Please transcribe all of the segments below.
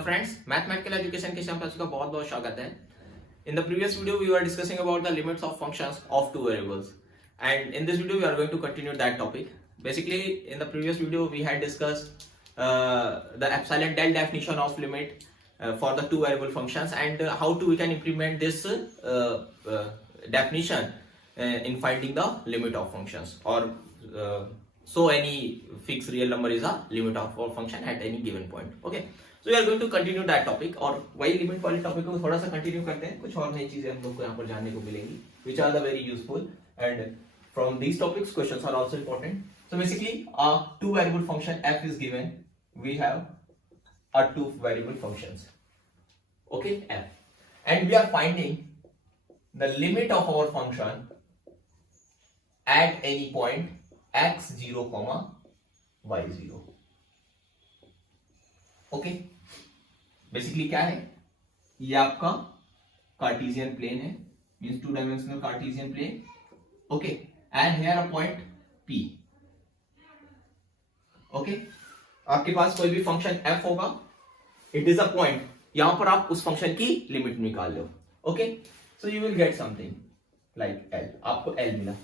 Hello friends, mathematical education के channel का बहुत बहुत स्वागत है। In the previous video we were discussing about the limits of functions of two variables, and in this video we are going to continue that topic. Basically in the previous video we had discussed the epsilon del definition of limit for the two variable functions, and how we can implement this definition in finding the limit of functions, or so any fixed real number is a limit of our function at any given point. Okay, so we are going to continue that topic, और वही limit वाले topic को थोड़ा सा continue करते हैं। कुछ और नई चीजें हम लोग को यहाँ पर जानने को मिलेंगी, which are the very useful, and from these topics questions are also important. So basically a two variable function f is given. We have a two variable functions, okay, f, and we are finding the limit of our function at any point x0, y0. Okay, basically क्या है, ये आपका Cartesian plane है, means two dimensional Cartesian plane. Okay, and here a point P. Okay, आपके पास कोई भी function f होगा, इट इज अ पॉइंट, यहां पर आप उस फंक्शन की लिमिट निकाल लो. Okay, so you will get something like L. आपको L मिला.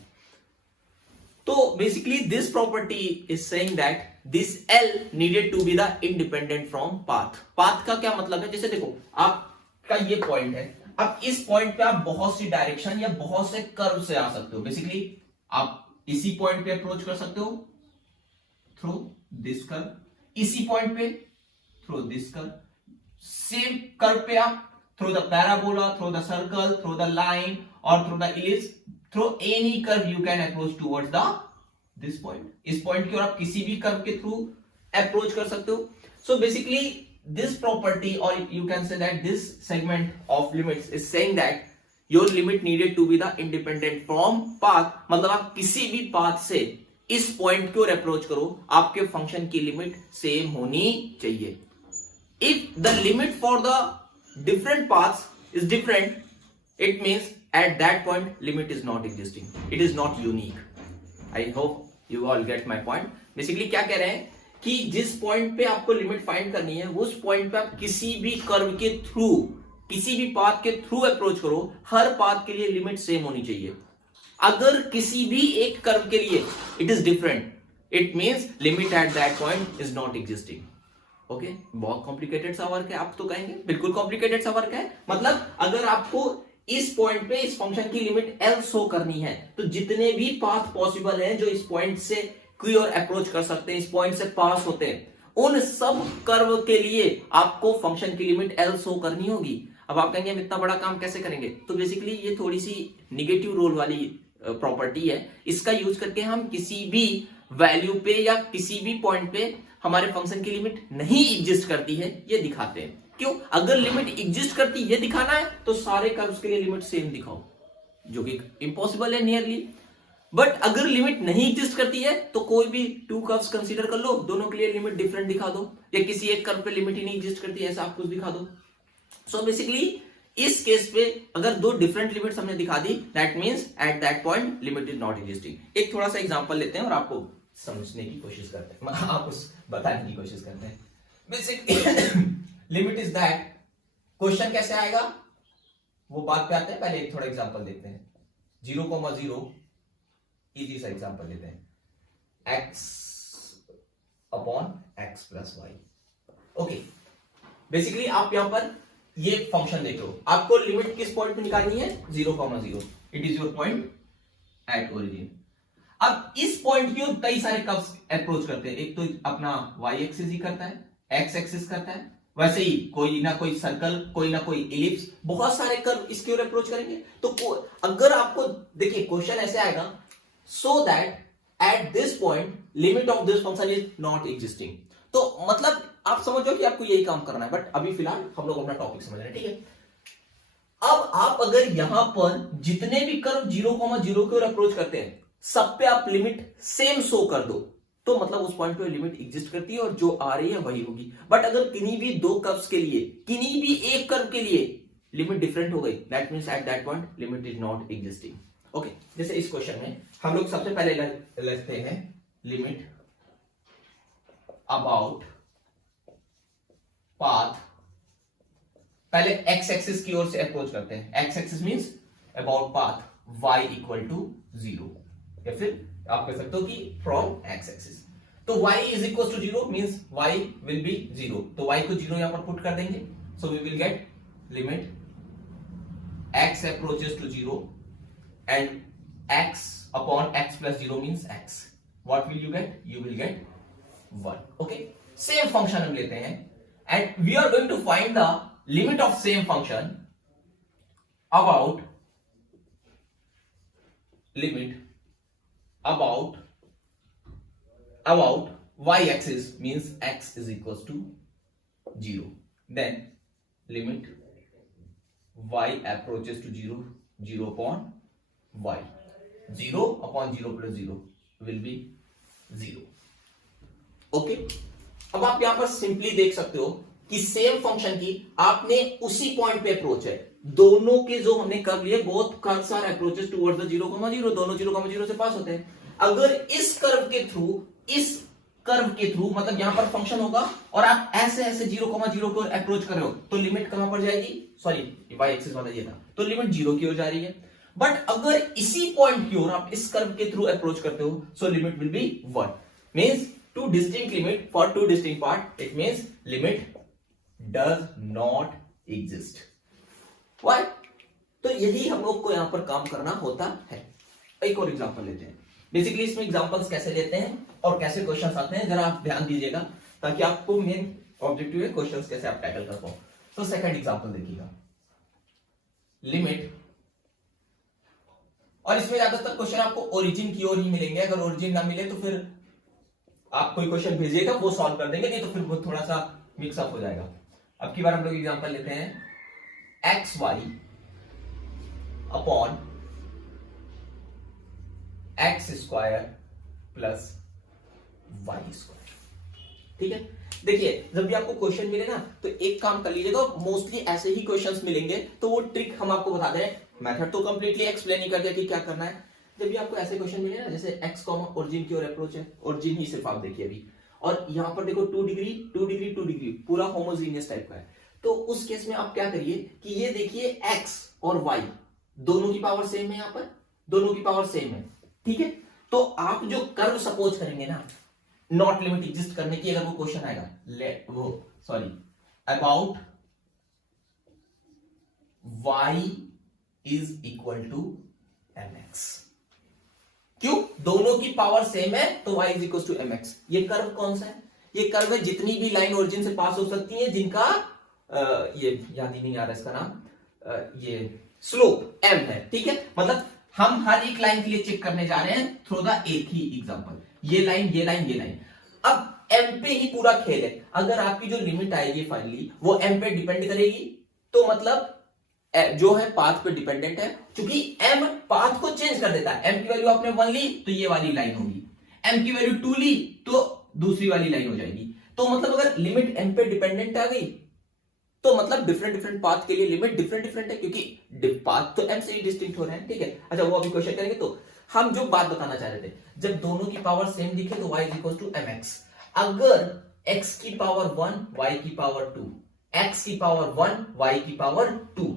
तो basically this property is saying that this L needed to be the independent from path. Path का क्या मतलब है, जैसे देखो आपका ये पॉइंट है, अब इस पॉइंट पे आप बहुत सी डायरेक्शन या बहुत से कर्व से आ सकते हो. बेसिकली आप इसी पॉइंट पे अप्रोच कर सकते हो थ्रू दिस कर्व, इसी पॉइंट पे through this curve, same curve पे आप through the parabola, through the circle, through the line और through the ellipse, through any curve you can approach towards the this point. इस point की ओर आप किसी भी कर्व के थ्रू अप्रोच कर सकते हो. सो बेसिकली दिस प्रॉपर्टी, और you can say that this segment of limits is saying that your limit needed to be the independent from path. मतलब आप किसी भी पाथ से इस पॉइंट की ओर अप्रोच करो, आपके फंक्शन की लिमिट सेम होनी चाहिए. If the limit for the different paths is different, it means at that point limit is not existing, it is not unique. I hope you all get my point. Basically क्या कह रहे हैं कि जिस point पे आपको limit find करनी है, उस पॉइंट पे आप किसी भी कर्व के थ्रू, किसी भी पाथ के थ्रू अप्रोच करो, हर पाथ के लिए लिमिट सेम होनी चाहिए. अगर किसी भी एक कर्व के लिए it is different, it means limit at that point is not existing. Okay, बहुत कॉम्प्लिकेटेड सा वर्क है, आप तो कहेंगे बिल्कुल कॉम्प्लिकेटेड सा वर्क है. मतलब अगर आपको इस पॉइंट पे इस फंक्शन की लिमिट L शो करनी है, तो जितने भी पाथ पॉसिबल हैं जो इस पॉइंट से कोई और अप्रोच कर सकते हैं, इस पॉइंट से पास होते हैं, उन सब कर्व के लिए आपको फंक्शन की लिमिट L शो करनी होगी. अब आप कहेंगे हम इतना बड़ा काम कैसे करेंगे, तो बेसिकली ये थोड़ी सी निगेटिव रोल वाली प्रॉपर्टी है. इसका यूज करके हम किसी भी वैल्यू पे या किसी भी पॉइंट पे हमारे फंक्शन की लिमिट नहीं एग्जिस्ट करती है, ये दिखाते हैं. क्यों? अगर लिमिट एग्जिस्ट करती ये दिखाना है तो सारे कर्व्स के लिए लिमिट सेम दिखाओ, जो कि इम्पॉसिबल है नियरली. बट अगर लिमिट नहीं एग्जिस्ट करती है तो कोई भी टू कर्व्स कंसीडर कर लो, दोनों के लिए लिमिट डिफरेंट दिखा दो, या किसी एक कर्व पे लिमिट ही नहीं एग्जिस्ट करती है, ऐसा आप कुछ दिखा दो. सो बेसिकली इस केस पे अगर दो डिफरेंट लिमिट्स हमने दिखा दी, that means at that point limit is not existing. एक थोड़ा सा एग्जांपल लेते हैं और आपको समझने की कोशिश करते हैं, आप उस बताने की कोशिश करते हैं. Basically limit is that, question कैसे आएगा वो बात पे आते हैं. पहले एक थोड़ा एग्जांपल देखते हैं. 0,0 इजी सा एग्जांपल लेते हैं, x upon x plus Y. Okay, basically आप यहां पर ये फंक्शन देख लो, आपको लिमिट किस पॉइंट पे निकालनी है, 0,0. It is your point at origin. अब इस पॉइंट की ओर कई सारे कर्व्स अप्रोच करते हैं. एक तो अपना y एक्सिस ही करता है, x एक्सिस करता है, वैसे ही कोई ना कोई सर्कल, कोई ना कोई इलिप्स, बहुत सारे कर्व इसकी ओर अप्रोच करेंगे. तो अगर आपको देखिए क्वेश्चन ऐसे आएगा, so that at this point limit of this function is not existing. तो मतलब आप समझो कि आपको यही काम करना है, बट अभी फिलहाल हम लोग अपना टॉपिक समझ रहे हैं, ठीक है. अब आप अगर यहां पर जितने भी कर्व 0,0 की ओर अप्रोच करते हैं, सब पे आप लिमिट सेम शो कर दो, तो मतलब उस पॉइंट पे लिमिट एग्जिस्ट करती है और जो आ रही है वही होगी. बट अगर किन्हीं भी दो कर्व्स के लिए, किन्हीं भी एक कर्व के लिए लिमिट डिफरेंट हो गई, that means at that point limit is not existing. Okay, जैसे इस क्वेश्चन में हम लोग सबसे पहले लेते हैं लिमिट अबाउट path पहले एक्स एक्सिस की ओर से अप्रोच करते हैं। X axis means about path y equal to 0, या फिर आप कह सकते हो कि फ्रॉम एक्स एक्सिस। तो y is equal to 0 means y will be 0, तो y को 0 यहां पर पुट कर देंगे। So we will get limit x approaches to 0 and x upon x plus 0 means x। What will you get? You will get 1। Okay, same function हम लेते हैं and we are going to find the limit of same function about limit about y axis means x is equals to 0, then limit y approaches to 0, 0 upon y, 0 upon 0 plus 0 will be 0। Okay, अब आप यहां पर simply देख सकते हो कि same function की आपने उसी पॉइंट पे अप्रोच है। दोनों के जो हमने कर्व लिए both curves are approaches towards the 0,0, दोनों 0,0 से पास होते हैं। अगर इस कर्व के थ्रू मतलब यहां पर फंक्शन होगा और आप ऐसे ऐसे 0,0 को अप्रोच कर रहे हो, तो लिमिट कहां पर जाएगी? सॉरी, y एक्सिस वाला ये था, तो लिमिट 0 की ओर जा रही है। बट अगर इसी पॉइंट की ओर आप इस कर्व के थ्रू अप्रोच करते हो, so limit will be 1। Means two distinct limit for two distinct part, it means limit does not exist। Why? तो यही हम लोग को यहां पर काम करना होता है। एक और एग्जांपल लेते हैं। बेसिकली इसमें एग्जांपल्स कैसे लेते हैं और कैसे क्वेश्चंस आते हैं, जरा आप ध्यान दीजिएगा ताकि आपको मेन ऑब्जेक्टिव है क्वेश्चंस कैसे आप टैकल कर पाओ। तो सेकंड एग्जांपल देखिएगा, लिमिट, और इसमें ज्यादातर क्वेश्चन आपको ओरिजिन की ओर ही मिलेंगे। अगर ओरिजिन ना मिले तो फिर आप कोई क्वेश्चन भेजिएगा, वो सॉल्व कर देंगे, नहीं तो फिर वो थोड़ा सा मिक्सअप हो जाएगा। अब की बार हम लोग एग्जांपल लेते हैं X Y upon X square plus Y square. ठीक है, देखिए जब भी आपको क्वेश्चन मिले ना तो एक काम कर लीजिएगा, मोस्टली ऐसे ही क्वेश्चंस मिलेंगे, तो वो ट्रिक हम आपको बता दे रहे हैं। मेथड तो कंप्लीटली एक्सप्लेन ही कर दिया कि क्या करना है। जब भी आपको ऐसे क्वेश्चन मिले ना, जैसे x कॉमा ओरिजिन की ओर अप्रोच है, ओरिजिन ही सिर्फ आप देखिए अभी, और यहां पर देखो 2 डिग्री 2 डिग्री 2 डिग्री पूरा होमोजीनियस टाइप का है, तो उस केस में आप क्या करिए कि ये देखिए x और y दोनों की पावर सेम है, यहां पर दोनों की पावर सेम है। ठीक है, तो आप जो कर्व सपोज करेंगे ना, नॉट लिमिट एग्जिस्ट करने की, अगर वो क्वेश्चन आएगा about y is equal to mx। क्यों? दोनों की पावर सेम है तो y is equal to mx। ये कर्व कौन सा है? ये कर्व है जितनी भी लाइन ओरिजिन से पास हो सकती है जिनका ये याद ही नहीं आ रहा इसका नाम, ये स्लोप m है। ठीक है, मतलब हम हर एक लाइन के लिए चेक करने जा रहे हैं थ्रू द एक ही एग्जांपल, ये लाइन ये लाइन ये लाइन। अब m पे ही पूरा खेल है। अगर आपकी जो लिमिट आएगी फाइनली वो m पे डिपेंड करेगी, तो मतलब जो है पाथ पे डिपेंडेंट है, क्योंकि m पाथ को चेंज कर देता है। m की वैल्यू आपने 1 ली तो ये वाली लाइन होगी, m की वैल्यू 2 ली तो दूसरी वाली लाइन हो जाएगी। तो मतलब अगर लिमिट m पे डिपेंडेंट आ गई तो मतलब डिफरेंट पाथ के लिए लिमिट डिफरेंट है, क्योंकि पाथ तो m से ही डिस्टिंक्ट हो रहे हैं। ठीक है, अच्छा वो अभी क्वेश्चन करेंगे। तो हम जो बात बताना चाह रहे थे, जब दोनों की पावर सेम दिखे तो y is equal to mx। अगर x की पावर 1 y की पावर 2, x की पावर 1 y की पावर 2,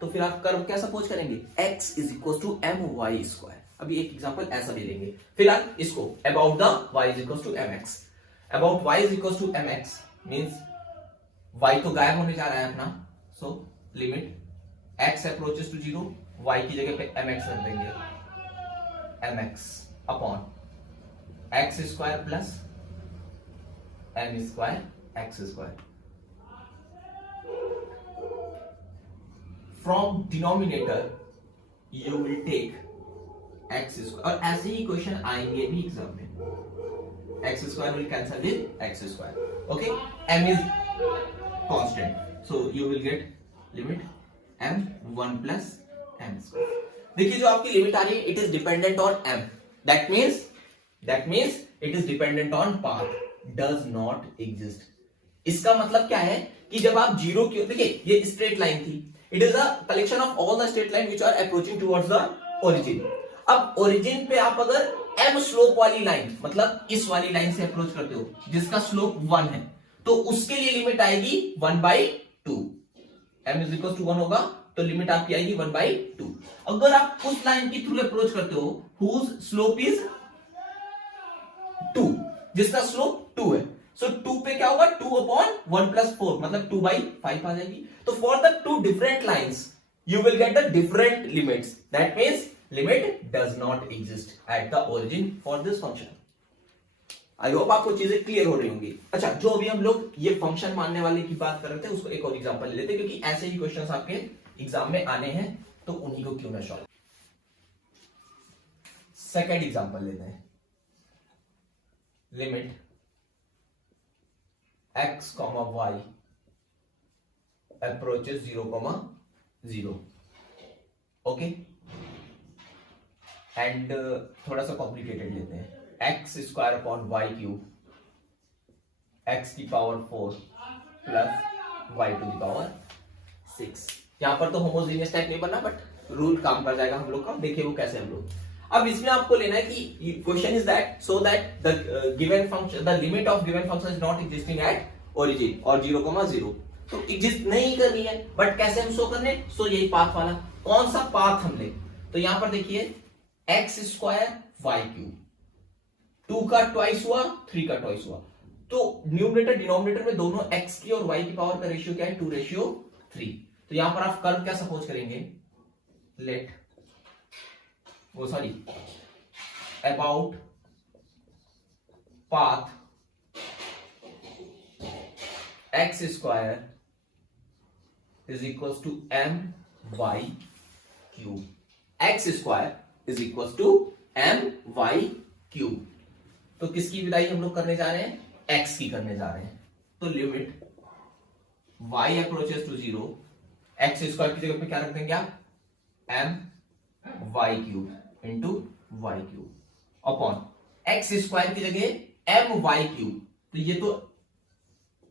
तो फिर आप कर्व क्या सपोज करेंगे? x is equal to M Y square. अभी एक एग्जांपल ऐसा ले लेंगे, फिलहाल इसको about the y is equal to mx। About y is equal to mx means y तो गायब होने जा रहा है अपना, so limit x approaches to 0, y की जगह पे mx रख देंगे, mx upon x square plus m square x square. From denominator you will take x square, और ऐसे ही क्वेश्चन आएंगे भी एग्जाम में। x square will cancel with x square, okay, m is constant, so you will get limit m 1 plus m square। देखिए जो आपकी limit आ रही है, it is dependent on m, that means it is dependent on path, does not exist। इसका मतलब क्या है कि जब आप जीरो की, देखिए ये स्ट्रेट लाइन थी, it is a collection of all the straight line which are approaching towards the origin। अब origin पे आप अगर m स्लोप वाली लाइन, मतलब इस वाली लाइन से अप्रोच करते हो जिसका स्लोप 1 है, तो उसके लिए लिमिट आएगी 1/2। m इज इक्वल टू 1 होगा तो लिमिट आपकी आएगी 1/2। अगर आप उस लाइन के थ्रू अप्रोच करते हो हुज स्लोप इज 2, जिसका स्लोप 2 है, सो 2 पे क्या होगा 2/1 + 4 मतलब 2/5 आ जाएगी। तो for the two different lines you will get the different limits, that means limit does not exist at the origin for this function। I hope आपको चीजें क्लियर हो रही होंगी। अच्छा, जो अभी हम लोग ये फंक्शन मानने वाले की बात कर रहे थे उसको एक और एग्जांपल ले लेते हैं, क्योंकि ऐसे ही क्वेश्चंस आपके एग्जाम में आने हैं तो उन्हीं को क्यों ना सॉल्व। सेकंड एग्जांपल लेते हैं, limit x, y approaches 0, okay, and थोड़ा सा कॉम्प्लिकेटेड लेते हैं, x² / y³ x की पावर 4 प्लस y⁻6। यहां पर तो होमोजेनियस टाइप नहीं बनना, बट रूल काम कर जाएगा हम लोग का। देखिए वो कैसे हम लोग, अब इसमें आपको लेना है कि question is that so that the given function, the limit of given function is not existing at origin और 0,0 तो एग्जिस्ट नहीं करनी है, बट कैसे हम शो करने, सो यही पाथ वाला। कौन सा पाथ हम ले, तो यहां पर देखिए x² y³, 2 का ट्वाइस हुआ, 3 का ट्वाइस हुआ, तो न्यूमरेटर डिनोमिनेटर में दोनों x की और y की पावर का रेशियो क्या है 2:3। तो यहां पर आप कर्व क्या सपोज करेंगे, लेट वो sorry about path x² is equals to my³ x² is equals to my³। तो किसकी विदाई हम लोग करने जा रहे हैं, x की करने जा रहे हैं। तो limit y approaches to 0, x² की जगह पे क्या रख देंगे आप my³ into y³ upon x² की जगह my³, तो ये तो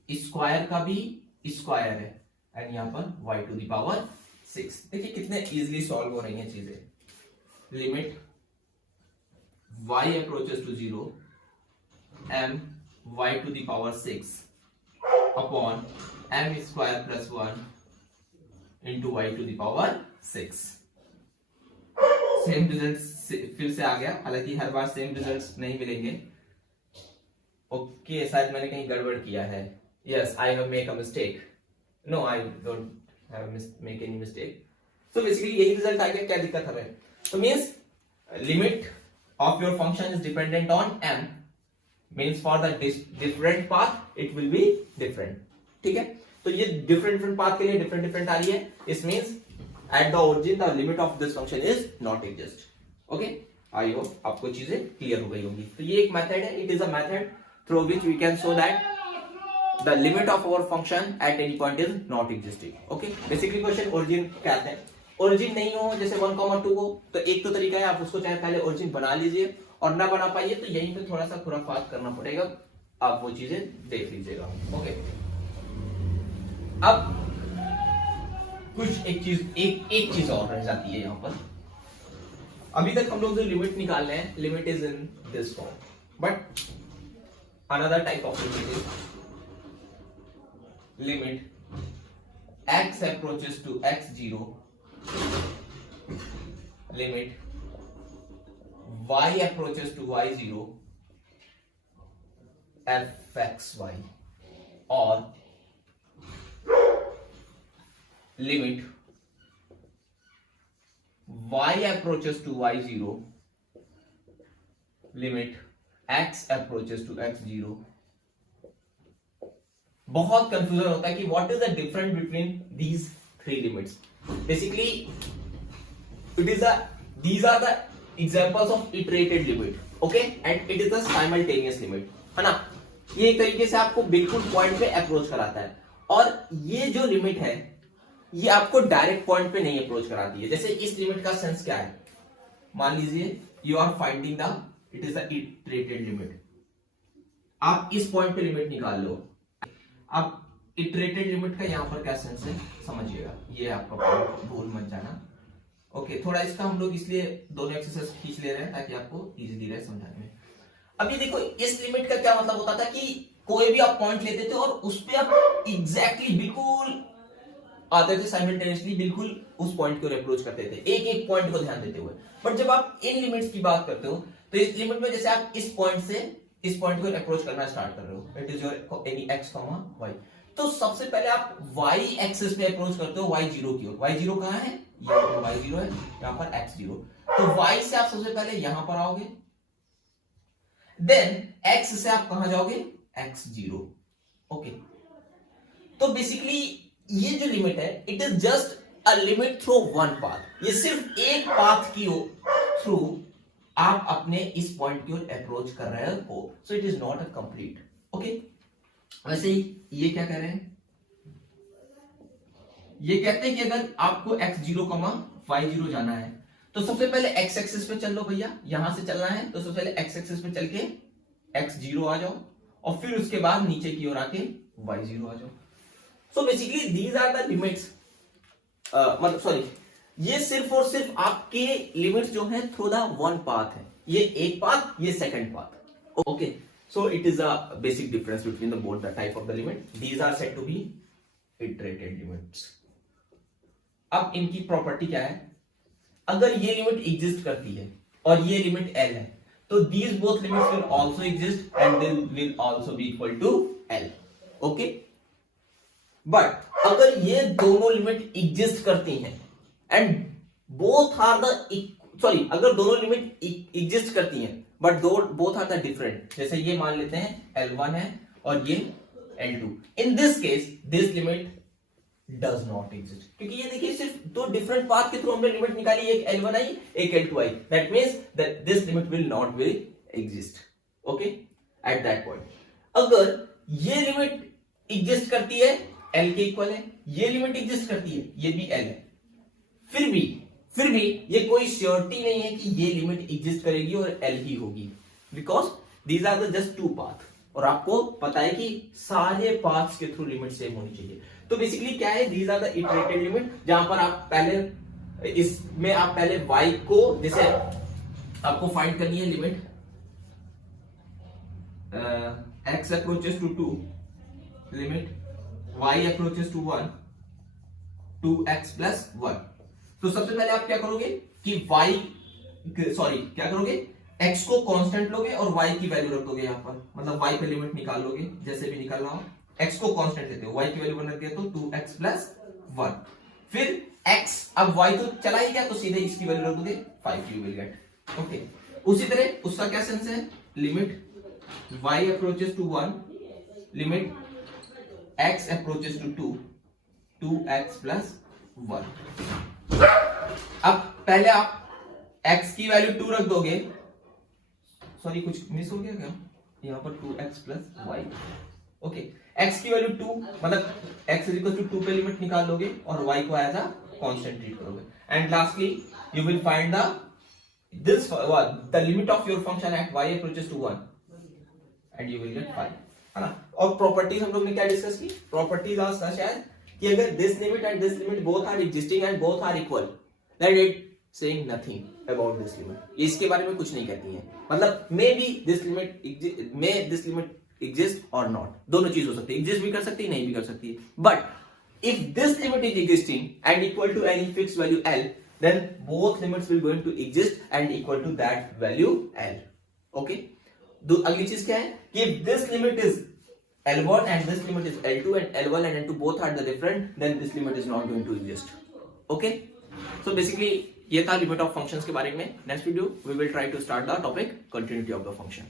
स्क्वायर का भी स्क्वायर है एंड यहां पर y⁻6। देखिए कितने इजीली सॉल्व हो रही हैं चीजें। Limit y approaches to 0 my⁻6 अपॉन m² + 1 into y⁻6। Same result फिर से आ गया, हालांकि हर बार सेम रिजल्ट नहीं मिलेंगे। ओके, शायद मैंने कहीं गड़बड़ किया है। Yes, I have make a mistake. No, I don't have make any mistake. So basically यही रिजल्ट आ गया। क्या दिक्कत हमें, तो means limit of your function is dependent on m, means for the different path it will be different. ठीक है, तो ये डिफरेंट पाथ के लिए डिफरेंट आ रही है। It means at the origin the limit of this function is not exist. Okay, I hope आपको चीजें क्लियर हो गई होंगी। तो ये एक मेथड है, it is a method through which we can show that the limit of our function at any point is not existing। okay, basically question origin कहते हैं। origin नहीं हो जैसे 1,2 हो तो एक तो तरीका है, आप उसको चाहे पहले origin बना लीजिए, और ना बना पाइए तो यहीं पे थोड़ा सा खुराफात करना पड़ेगा, आप वो चीजें देख लीजिएगा। ओके, अब कुछ एक चीज और रह जाती है यहाँ पर। अभी तक हम लोग जो लिमिट निकाल रहे हैं, limit is in this form, but another type of limit is limit x approaches to x0, limit y approaches to y0 fxy, or limit y approaches to y0, limit x approaches to x0। बहुत confusion होता है कि what is the difference between these three limits. Basically it is these are the examples of iterated limit, okay, and it is the simultaneous limit, है ना। ये एक तरीके से आपको बिल्कुल पॉइंट पे अप्रोच कराता है, और ये जो लिमिट है ये आपको डायरेक्ट पॉइंट पे नहीं अप्रोच कराती है। जैसे इस लिमिट का सेंस क्या है, मान लीजिए you are finding the it is the iterated limit, आप इस पॉइंट पे लिमिट निकाल लो। अब इटरेटेड लिमिट का यहां पर क्या सेंस है समझिएगा, ये आपका पॉइंट भूल मत जाना। ओके, थोड़ा इसका हम लोग इसलिए दोनों एक्सरसाइज खींच ले रहे हैं ताकि आपको इजीली रहे समझाने में। अभी देखो इस लिमिट का क्या मतलब होता था कि कोई भी आप पॉइंट लेते थे और उस पे आप एग्जैक्टली बिल्कुल आते थे साइमल्टेनियसली, बिल्कुल उस पॉइंट की ओर अप्रोच करते थे, एक एक पॉइंट को ध्यान देते हुए। बट जब आप इन लिमिट्स की बात करते हो तो इस लिमिट में जैसे आप इस पॉइंट से इस पॉइंट को अप्रोच करना स्टार्ट कर रहे हो, it is your any X Y, तो सबसे पहले आप वाई एक्सिस पे अप्रोच करते हो वाई जीरो की ओर। वाई जीरो कहां है, यहाँ पर वाई जीरो है, यहाँ पर एक्स जीरो, तो वाई से आप सबसे पहले यहां पर आओगे, देन एक्स से आप कहां जाओगे, एक्स जीरो। ओके, तो बेसिकली ये जो लिमिट है it is just a limit through one path, ये सिर्फ एक पाथ की थ्रू आप अपने इस पॉइंट की ओर अप्रोच कर रहे हो, सो it is not a complete. Okay, वैसे ही ये क्या कह रहे हैं, ये कहते हैं कि अगर आपको x0, y0 जाना है तो सबसे पहले x एक्सिस पे चल लो भैया, यहां से चलना है तो सबसे पहले x एक्सिस पे चल के x0 आ जाओ और फिर उसके बाद नीचे की ओर आके y0 आ जाओ। So basically these are the limits, मतलब सॉरी, ये सिर्फ और सिर्फ आपके लिमिट्स जो है थ्रू द वन पाथ है, ये एक पाथ, ये second path. Okay, so it is a basic difference between the both the type of the limit, these are said to be iterated limits. अब इनकी प्रॉपर्टी क्या है, अगर ये लिमिट एग्जिस्ट करती है और ये लिमिट L है तो these both limits will also exist and they will also be equal to L. Okay, but अगर ये दोनों लिमिट एग्जिस्ट करती हैं and both are the sorry, अगर दोनों लिमिट एग्जिस्ट करती हैं but both are the different, जैसे ये मान लेते हैं L1 है और ये L2, in this case this limit does not exist, क्योंकि ये देखिए सिर्फ दो डिफरेंट पाथ के थ्रू हमने लिमिट निकाली, एक L1 आई एक L2 I, that means that this limit will not will exist. Okay, eight that point अगर ये लिमिट एग्जिस्ट करती है L के इक्वल है, ये लिमिट एग्जिस्ट करती है ये भी L है, फिर भी ये कोई श्योरिटी नहीं है कि ये लिमिट एग्जिस्ट करेगी और L ही होगी, because these are the just two path और आपको पता है कि सारे पाथ्स के थ्रू लिमिट सेम होनी चाहिए। तो बेसिकली क्या है, these are the iterated limit, जहां पर आप पहले इसमें आप पहले y को, जैसे आपको फाइंड करनी है limit x approaches to 2, limit y approaches to 1, 2x plus 1। तो सबसे पहले आप क्या करोगे कि क्या करोगे, x को कांस्टेंट लोगे और y की वैल्यू रख दोगे यहां पर, मतलब y पे लिमिट निकाल लोगे, जैसे भी निकालना हो, x को कांस्टेंट लेते हो, y की वैल्यू रख दिया तो 2x प्लस 1, फिर x, अब y तो चला ही गया तो सीधे इसकी वैल्यू रख दोगे 5, यू विल गेट। ओके, उसी तरह उसका क्या सेंस है, limit y approaches to 1, limit x approaches to 2, 2x plus 1। अब पहले आप x की वैल्यू 2 रख दोगे, सॉरी कुछ मिस हो गया क्या, यहां पर 2x plus y। Okay, x की वैल्यू 2, मतलब x इज इक्वल टू 2 पे लिमिट निकाल लोगे और y को एज अ कांस्टेंट ट्रीट करोगे, and lastly you will find the limit of your function at y approaches to 1 and you will get 5, है ना। और प्रॉपर्टीज हम लोग ने क्या डिस्कस की, प्रॉपर्टीज आर सच एज कि अगर this limit and this limit both are existing and both are equal, that it saying nothing about this limit, ये इसके बारे में कुछ नहीं कहती है, मतलब may be this limit exist और नॉट, दोनों चीज हो सकती है, एग्जिस्ट भी कर सकती है नहीं भी कर सकती है, but if this limit is existing and equal to any fixed value L, then both limits will going to exist and equal to that value L. Okay, अगली चीज क्या है कि if this limit is L1 and this limit is L2 and L1 and L2 both are the different, then this limit is not going to exist. Okay, so basically ये था limit of functions के बारे में। Next video we will try to start the topic continuity of the function.